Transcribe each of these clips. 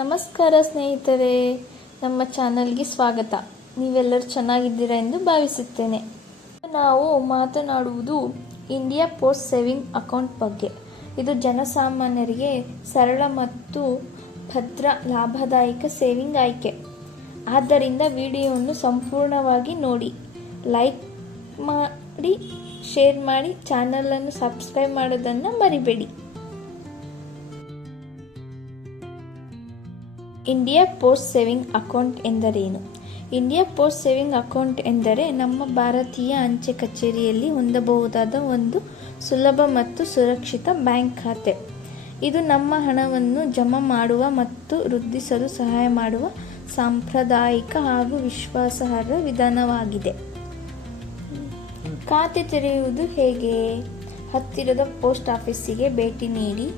ನಮಸ್ಕಾರ ಸ್ನೇಹಿತರೆ, ನಮ್ಮ ಚಾನಲ್ಗೆ ಸ್ವಾಗತ. ನೀವೆಲ್ಲರೂ ಚೆನ್ನಾಗಿದ್ದೀರಾ ಎಂದು ಭಾವಿಸುತ್ತೇನೆ. ನಾವು ಮಾತನಾಡುವುದು ಇಂಡಿಯಾ ಪೋಸ್ಟ್ ಸೇವಿಂಗ್ ಅಕೌಂಟ್ ಬಗ್ಗೆ. ಇದು ಜನಸಾಮಾನ್ಯರಿಗೆ ಸರಳ ಮತ್ತು ಭದ್ರ, ಲಾಭದಾಯಕ ಸೇವಿಂಗ್ ಆಯ್ಕೆ. ಆದ್ದರಿಂದ ವಿಡಿಯೋವನ್ನು ಸಂಪೂರ್ಣವಾಗಿ ನೋಡಿ. ಲೈಕ್ ಮಾಡಿ, ಶೇರ್ ಮಾಡಿ, ಚಾನಲನ್ನು ಸಬ್ಸ್ಕ್ರೈಬ್ ಮಾಡೋದನ್ನು ಮರಿಬೇಡಿ. ಇಂಡಿಯಾ ಪೋಸ್ಟ್ ಸೇವಿಂಗ್ ಅಕೌಂಟ್ ಎಂದರೇನು? ಇಂಡಿಯಾ ಪೋಸ್ಟ್ ಸೇವಿಂಗ್ ಅಕೌಂಟ್ ಎಂದರೆ ನಮ್ಮ ಭಾರತೀಯ ಅಂಚೆ ಕಚೇರಿಯಲ್ಲಿ ಹೊಂದಬಹುದಾದ ಒಂದು ಸುಲಭ ಮತ್ತು ಸುರಕ್ಷಿತ ಬ್ಯಾಂಕ್ ಖಾತೆ. ಇದು ನಮ್ಮ ಹಣವನ್ನು ಜಮಾ ಮಾಡುವ ಮತ್ತು ವೃದ್ಧಿಸಲು ಸಹಾಯ ಮಾಡುವ ಸಾಂಪ್ರದಾಯಿಕ ಹಾಗೂ ವಿಶ್ವಾಸಾರ್ಹ ವಿಧಾನವಾಗಿದೆ. ಖಾತೆ ತೆರೆಯುವುದು ಹೇಗೆ? ಹತ್ತಿರದ ಪೋಸ್ಟ್ ಆಫೀಸಿಗೆ ಭೇಟಿ ನೀಡಿ,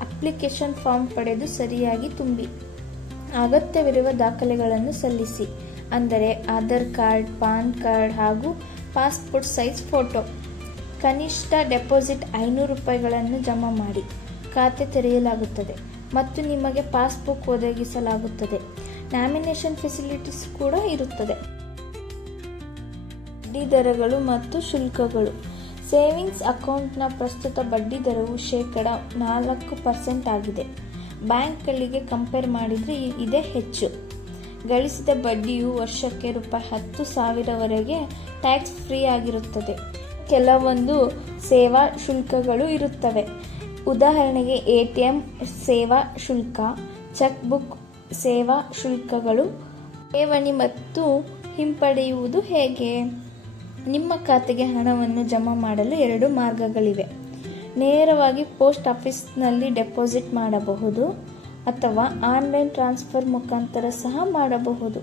ಅಪ್ಲಿಕೇಶನ್ ಫಾರ್ಮ್ ಪಡೆದು ಸರಿಯಾಗಿ ತುಂಬಿ. ಅಗತ್ಯವಿರುವ ದಾಖಲೆಗಳನ್ನು ಸಲ್ಲಿಸಿ, ಅಂದರೆ ಆಧಾರ್ ಕಾರ್ಡ್, ಪಾನ್ ಕಾರ್ಡ್ ಹಾಗೂ ಪಾಸ್ಪೋರ್ಟ್ ಸೈಜ್ ಫೋಟೋ. ಕನಿಷ್ಠ ಡೆಪಾಸಿಟ್ ಐನೂರು ರೂಪಾಯಿಗಳನ್ನು ಜಮಾ ಮಾಡಿ, ಖಾತೆ ತೆರೆಯಲಾಗುತ್ತದೆ ಮತ್ತು ನಿಮಗೆ ಪಾಸ್ಬುಕ್ ಒದಗಿಸಲಾಗುತ್ತದೆ. ನ್ಯಾಮಿನೇಷನ್ ಫೆಸಿಲಿಟೀಸ್ ಕೂಡ ಇರುತ್ತದೆ. ಬಡ್ಡಿ ದರಗಳು ಮತ್ತು ಶುಲ್ಕಗಳು. ಸೇವಿಂಗ್ಸ್ ಅಕೌಂಟ್ನ ಪ್ರಸ್ತುತ ಬಡ್ಡಿ ದರವು ಶೇಕಡ ನಾಲ್ಕು ಪರ್ಸೆಂಟ್ ಆಗಿದೆ. ಬ್ಯಾಂಕ್ಗಳಿಗೆ ಕಂಪೇರ್ ಮಾಡಿದರೆ ಇದೇ ಹೆಚ್ಚು. ಗಳಿಸಿದ ಬಡ್ಡಿಯು ವರ್ಷಕ್ಕೆ ರೂಪಾಯಿ ಹತ್ತು ಸಾವಿರವರೆಗೆ ಟ್ಯಾಕ್ಸ್ ಫ್ರೀ ಆಗಿರುತ್ತದೆ. ಕೆಲವೊಂದು ಸೇವಾ ಶುಲ್ಕಗಳು ಇರುತ್ತವೆ. ಉದಾಹರಣೆಗೆ ಎ ಟಿ ಎಂ ಸೇವಾ ಶುಲ್ಕ, ಚೆಕ್ ಬುಕ್ ಸೇವಾ ಶುಲ್ಕಗಳು, ಠೇವಣಿ ಮತ್ತು ಹಿಂಪಡೆಯುವುದು ಹೇಗೆ? ನಿಮ್ಮ ಖಾತೆಗೆ ಹಣವನ್ನು ಜಮಾ ಮಾಡಲು ಎರಡು ಮಾರ್ಗಗಳಿವೆ. ನೇರವಾಗಿ ಪೋಸ್ಟ್ ಆಫೀಸ್ನಲ್ಲಿ ಡೆಪಾಸಿಟ್ ಮಾಡಬಹುದು ಅಥವಾ ಆನ್ಲೈನ್ ಟ್ರಾನ್ಸ್ಫರ್ ಮುಖಾಂತರ ಸಹ ಮಾಡಬಹುದು.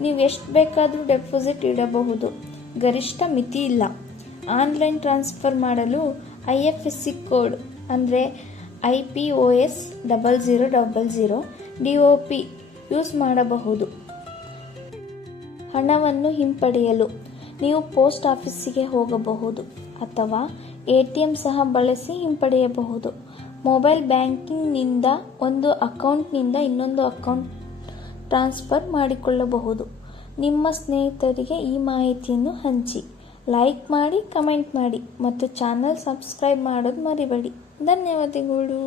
ನೀವು ಎಷ್ಟು ಬೇಕಾದರೂ ಡೆಪಾಸಿಟ್ ಇಡಬಹುದು. ಗರಿಷ್ಠ ಮಿತಿ ಇಲ್ಲ. ಆನ್ಲೈನ್ ಟ್ರಾನ್ಸ್ಫರ್ ಮಾಡಲು I F S C code ಅಂದರೆ I P O S double zero double zero D O P use ಮಾಡಬಹುದು. ಹಣವನ್ನು ಹಿಂಪಡೆಯಲು ನೀವು ಪೋಸ್ಟ್ ಆಫೀಸಿಗೆ ಹೋಗಬಹುದು. ಅಥವಾ ಎ ಟಿ ಎಂ ಸಹ ಬಳಸಿ ಹಿಂಪಡೆಯಬಹುದು. ಮೊಬೈಲ್ ಬ್ಯಾಂಕಿಂಗ್ನಿಂದ ಒಂದು ಅಕೌಂಟ್ನಿಂದ ಇನ್ನೊಂದು ಅಕೌಂಟ್ ಟ್ರಾನ್ಸ್ಫರ್ ಮಾಡಿಕೊಳ್ಳಬಹುದು. ನಿಮ್ಮ ಸ್ನೇಹಿತರಿಗೆ ಈ ಮಾಹಿತಿಯನ್ನು ಹಂಚಿ. ಲೈಕ್ ಮಾಡಿ, ಕಮೆಂಟ್ ಮಾಡಿ ಮತ್ತು ಚಾನಲ್ ಸಬ್ಸ್ಕ್ರೈಬ್ ಮಾಡೋದು ಮರಿಬೇಡಿ. ಧನ್ಯವಾದಗಳು.